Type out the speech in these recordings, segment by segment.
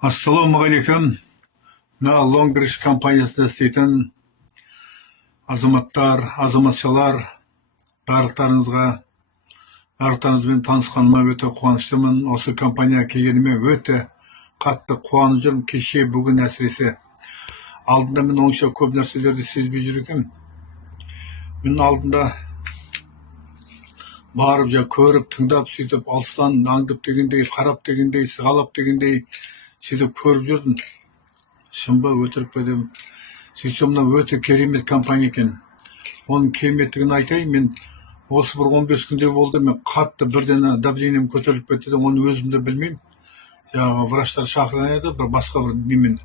Ассалаумағалейкум. Мына Лонгриш компаниясында істейтін азаматтар, азаматшалар, барлықтарыңызбен танысқаныма өте қуаныштымын. Осы компанияға келгеніме өте қатты қуанып жүрмін. Кеше, бүгін әсіресе. Алдында мен онша көп нәрселерді сезбей жүр екенмін. Мен алдында барып, көріп, тыңдап, сөйтіп, алыстан аңдып дегендей, қарап дегендей, сығалап дегендей, сөйтіп көріп жүрдім. Шын ба, өтірік пе деп. Сөйтсем, мына өте керемет компания екен. Оның кереметтігін айтайын, мен осы бір 15 күнде болды, мен қатты бірден давлением көтеріліп кетті, оны өзім де білмеймін. Врачтар шақырған еді, бір басқа бір немен.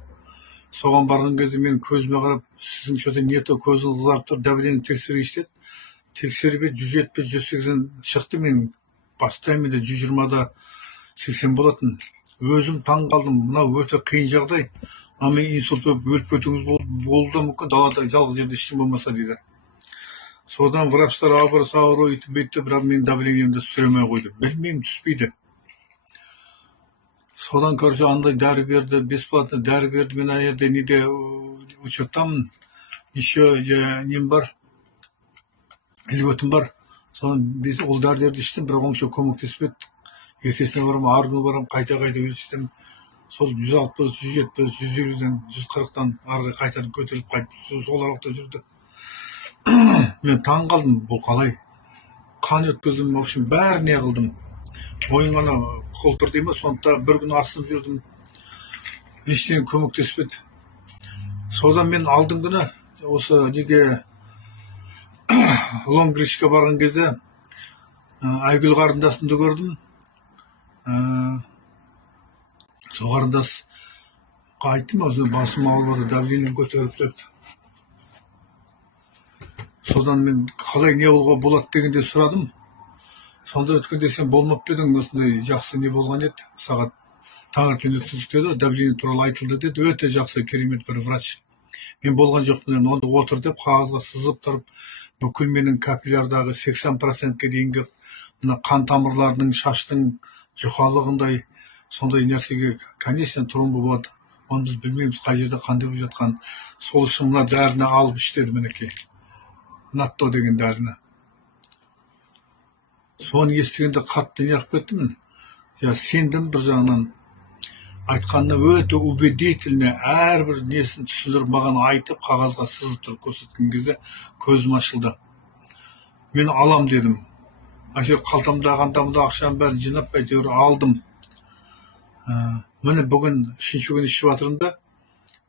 Соған барған кезде мен көзіме қарап, сіздің что-то нету, көзіңіз қызарып тұр, давление тексергіш деді. Тексеріп 170-180 шықты, мен постоянно 120-да 80 болатын. Өзім таң қалдым, мына өте қиын жағдай. Мен инсульт өліп кетуіңіз болды мүмкін, далада жалғыз жерде ешкім болмаса дейді. Содан врачтар ауыр өйтіп бетті, бірақ мен давлениемді түсіремей қойды. Білмеймін, түспейді. Содан көрсе андай дәрі берді, бесплатно дәрі берді. Мен жерде неде учеттамын. Еще нем бар, льготым бар. Содан ол дәрілерді іштім, бірақ онша көмектеспеді. Ертесіне барам, арғыны барам, қайта үйлестім. Сол 160, 170, 150-ден, 140-тан арғы қайтарып көтеріліп қайтып, сол аралықта жүрді. Мен таң қалдым, бұл қалай? Қан өткіздім, в общем, бәріне қылдым. Ойын ғана қолтыр дейме, сонда бір күн асынып жүрдім. Ештеңе көмектеспеді. Содан мен алдың күні, осы неге Лонгришке барған кезде Айгүл қарындасымды көрдім. Сол қарындас айттым, өзіне басым ауырды, давлением көтеріп деп. Содан мен қалай не болуға болады дегенде сұрадым. Сонда өткенде сен болмап бедің, осындай жақсы не болған еді. Сағат таңертең өткіздік деді, давление туралы айтылды деді. Өте жақсы, керемет бір врач. Мен болған жоқпын, онда отыр деп қағазға сызып тұрып, бүкіл менің капиллярдағы 80%-ке дейінгі қан тамырларының, шаштың жұқалығындай сондай нәрсеге, конечно, тромбы болады. Оны біз білмейміз, қай жерде қандай болып жатқан. Сол үшін мына дәріні алып іш деді мінекей. Натто деген дәріні. Соны естігенде қатты неғып кеттім. Сендім бір жағынан. Айтқанына өте убедительно, әрбір несін түсіндіріп маған айтып, қағазға сызып тұрып көрсеткен кезде көзім ашылды. Мен алам дедім. Әшер қалтамдағы ақшам бәрін жинап әйтеуір алдым. Міне бүгін үшінші күн ішіп жатырмын да,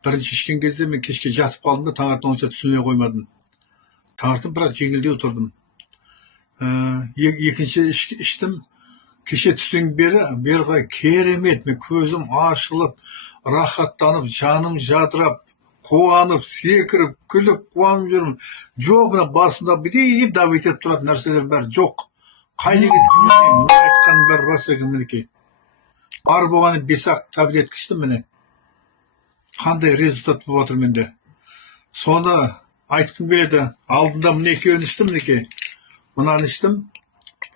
бірінші ішкен кезде мен кешке жатып қалдым да, таңертең онша түсіне қоймадым. Таңертең бірақ жеңілдеу тұрдым. Екінші іштім. Кеше түстен бері керемет, мен көзім ашылып, рахаттанып, жаным жадырап, қуанып, секіріп, күліп, қуанып жүрмін. Жоқ, мына басымда бітейіп давить етіп тұратын нәрселер бәрі жоқ. Қай жерге тікмеймін, айтқаным бәрі рас екен мінекей. Бар болғаны 5-ақ таблетка іштім міне. Қандай результат болып жатыр менде. Соны айтқым келеді. Алдында міне екеуін іштім мінекей. Мынаны іштім.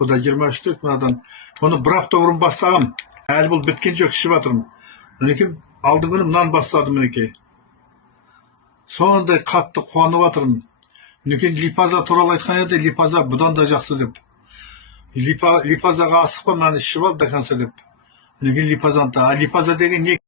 Бұда 23 түк мынадан. Оны бір апта бұрын бастағам. Әлі бұл біткен жоқ, ішіп жатырмын. Мінекей алдың күні мынаны бастадым мінекей. Сондай қатты қуанып жатырмын. Мінекей липаза туралы айтқан еді, липаза бұдан да жақсы деп. Липазаға асықпа, мынаны ішіп ал до конца деп. Мінекей липаза деген не?